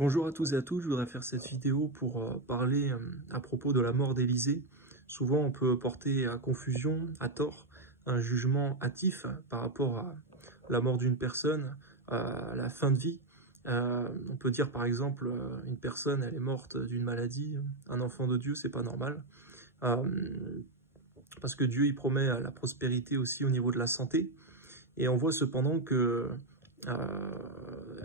Bonjour à tous et à toutes, je voudrais faire cette vidéo pour parler à propos de la mort d'Élisée. Souvent on peut porter à confusion, à tort, un jugement hâtif par rapport à la mort d'une personne, à la fin de vie. On peut dire par exemple, une personne elle est morte d'une maladie, un enfant de Dieu, c'est pas normal. Euh, Parce que Dieu il promet la prospérité aussi au niveau de la santé. Et on voit cependant que euh,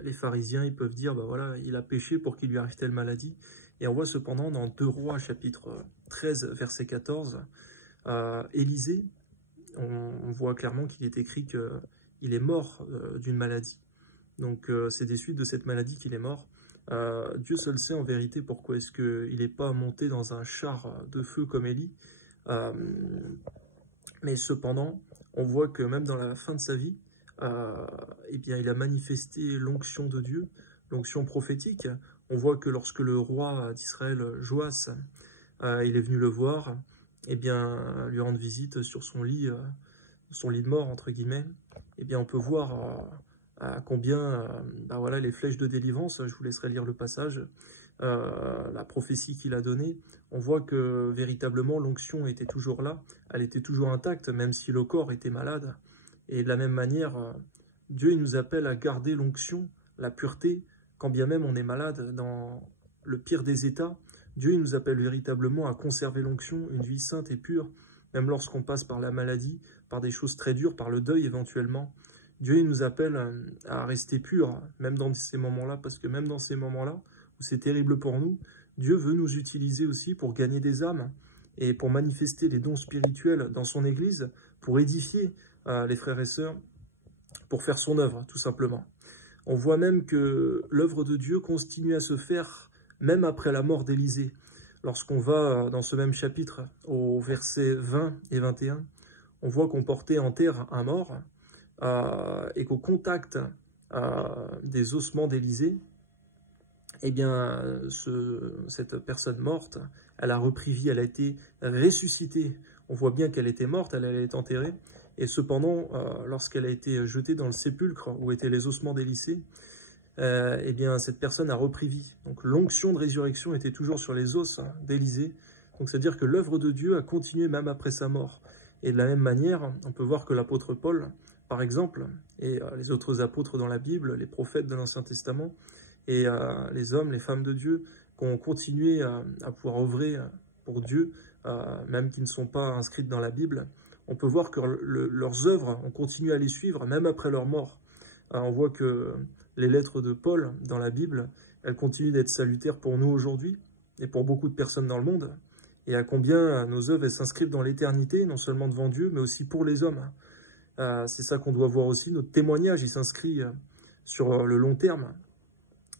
les pharisiens, ils peuvent dire, bah voilà, il a péché pour qu'il lui arrive telle maladie. Et on voit cependant dans 2 Rois, chapitre 13, verset 14, Élisée, on voit clairement qu'il est écrit qu'il est mort d'une maladie. Donc c'est des suites de cette maladie qu'il est mort. Dieu seul sait en vérité pourquoi est-ce qu'il n'est pas monté dans un char de feu comme Élie. Euh, mais cependant, on voit que même dans la fin de sa vie, eh bien, il a manifesté l'onction de Dieu, l'onction prophétique. On voit que lorsque le roi d'Israël, Joas, il est venu le voir, eh bien, lui rendre visite sur son lit de mort, entre guillemets, eh bien, on peut voir à combien bah voilà, les flèches de délivrance, je vous laisserai lire le passage, la prophétie qu'il a donnée, on voit que véritablement l'onction était toujours là, elle était toujours intacte, même si le corps était malade. Et de la même manière, Dieu il nous appelle à garder l'onction, la pureté, quand bien même on est malade dans le pire des états. Dieu il nous appelle véritablement à conserver l'onction, une vie sainte et pure, même lorsqu'on passe par la maladie, par des choses très dures, par le deuil éventuellement. Dieu il nous appelle à rester pur, même dans ces moments-là, parce que même dans ces moments-là, où c'est terrible pour nous, Dieu veut nous utiliser aussi pour gagner des âmes et pour manifester les dons spirituels dans son Église, pour édifier les frères et sœurs, pour faire son œuvre, tout simplement. On voit même que l'œuvre de Dieu continue à se faire même après la mort d'Élisée. Lorsqu'on va dans ce même chapitre, au verset 20 et 21, on voit qu'on portait en terre un mort et qu'au contact des ossements d'Élisée, eh bien, cette personne morte, elle a repris vie, elle a été ressuscitée. On voit bien qu'elle était morte, elle allait être enterrée. Et cependant, lorsqu'elle a été jetée dans le sépulcre où étaient les ossements d'Élisée, eh bien, cette personne a repris vie. Donc l'onction de résurrection était toujours sur les os d'Élisée. Donc c'est-à-dire que l'œuvre de Dieu a continué même après sa mort. Et de la même manière, on peut voir que l'apôtre Paul, par exemple, et les autres apôtres dans la Bible, les prophètes de l'Ancien Testament, et les hommes, les femmes de Dieu, qui ont continué à pouvoir œuvrer pour Dieu, même qui ne sont pas inscrites dans la Bible, on peut voir que leurs œuvres ont continué à les suivre, même après leur mort. On voit que les lettres de Paul dans la Bible, elles continuent d'être salutaires pour nous aujourd'hui, et pour beaucoup de personnes dans le monde, et à combien nos œuvres s'inscrivent dans l'éternité, non seulement devant Dieu, mais aussi pour les hommes. C'est ça qu'on doit voir aussi, notre témoignage, il s'inscrit sur le long terme,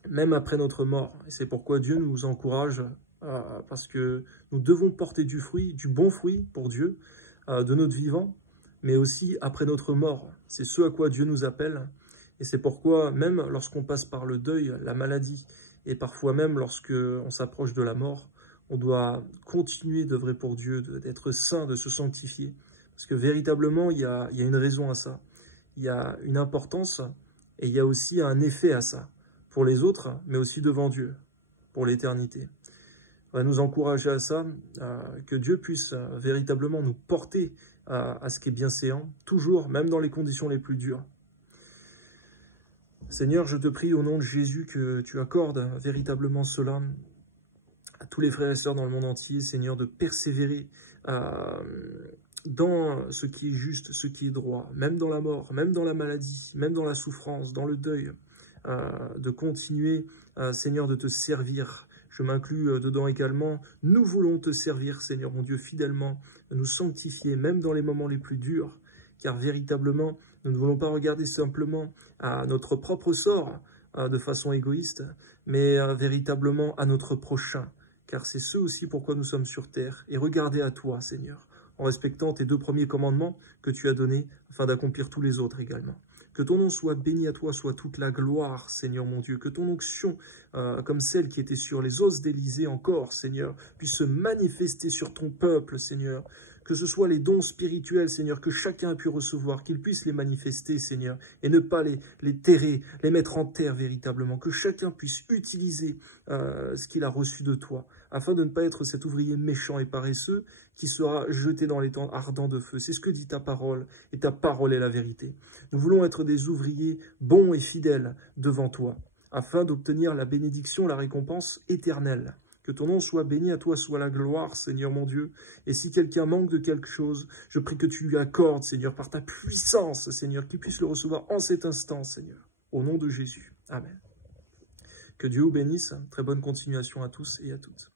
même après notre mort. Et c'est pourquoi Dieu nous encourage, parce que nous devons porter du fruit, du bon fruit pour Dieu, de notre vivant, mais aussi après notre mort. C'est ce à quoi Dieu nous appelle. Et c'est pourquoi, même lorsqu'on passe par le deuil, la maladie, et parfois même lorsqu'on s'approche de la mort, on doit continuer d'œuvrer pour Dieu, d'être saint, de se sanctifier. Parce que véritablement, il y a une raison à ça. Il y a une importance, et il y a aussi un effet à ça. Pour les autres, mais aussi devant Dieu, pour l'éternité. On va nous encourager à ça, que Dieu puisse véritablement nous porter à ce qui est bienséant, toujours, même dans les conditions les plus dures. Seigneur, je te prie au nom de Jésus que tu accordes véritablement cela à tous les frères et sœurs dans le monde entier, Seigneur, de persévérer dans ce qui est juste, ce qui est droit, même dans la mort, même dans la maladie, même dans la souffrance, dans le deuil, de continuer, Seigneur, de te servir. Je m'inclus dedans également. Nous voulons te servir, Seigneur, mon Dieu, fidèlement, nous sanctifier, même dans les moments les plus durs, car véritablement, nous ne voulons pas regarder simplement à notre propre sort de façon égoïste, mais véritablement à notre prochain, car c'est ce aussi pourquoi nous sommes sur terre, et regarder à toi, Seigneur, en respectant tes 2 premiers commandements que tu as donnés, afin d'accomplir tous les autres également. Que ton nom soit béni, à toi soit toute la gloire, Seigneur mon Dieu. Que ton onction, comme celle qui était sur les os d'Élisée encore, Seigneur, puisse se manifester sur ton peuple, Seigneur. que ce soit les dons spirituels, Seigneur, que chacun a pu recevoir, qu'il puisse les manifester, Seigneur, et ne pas les terrer, les mettre en terre véritablement, que chacun puisse utiliser ce qu'il a reçu de toi, afin de ne pas être cet ouvrier méchant et paresseux qui sera jeté dans les temps ardents de feu. C'est ce que dit ta parole, et ta parole est la vérité. Nous voulons être des ouvriers bons et fidèles devant toi, afin d'obtenir la bénédiction, la récompense éternelle. Que ton nom soit béni, à toi soit la gloire, Seigneur mon Dieu. Et si quelqu'un manque de quelque chose, je prie que tu lui accordes, Seigneur, par ta puissance, Seigneur, qu'il puisse le recevoir en cet instant, Seigneur. Au nom de Jésus. Amen. Que Dieu vous bénisse. Très bonne continuation à tous et à toutes.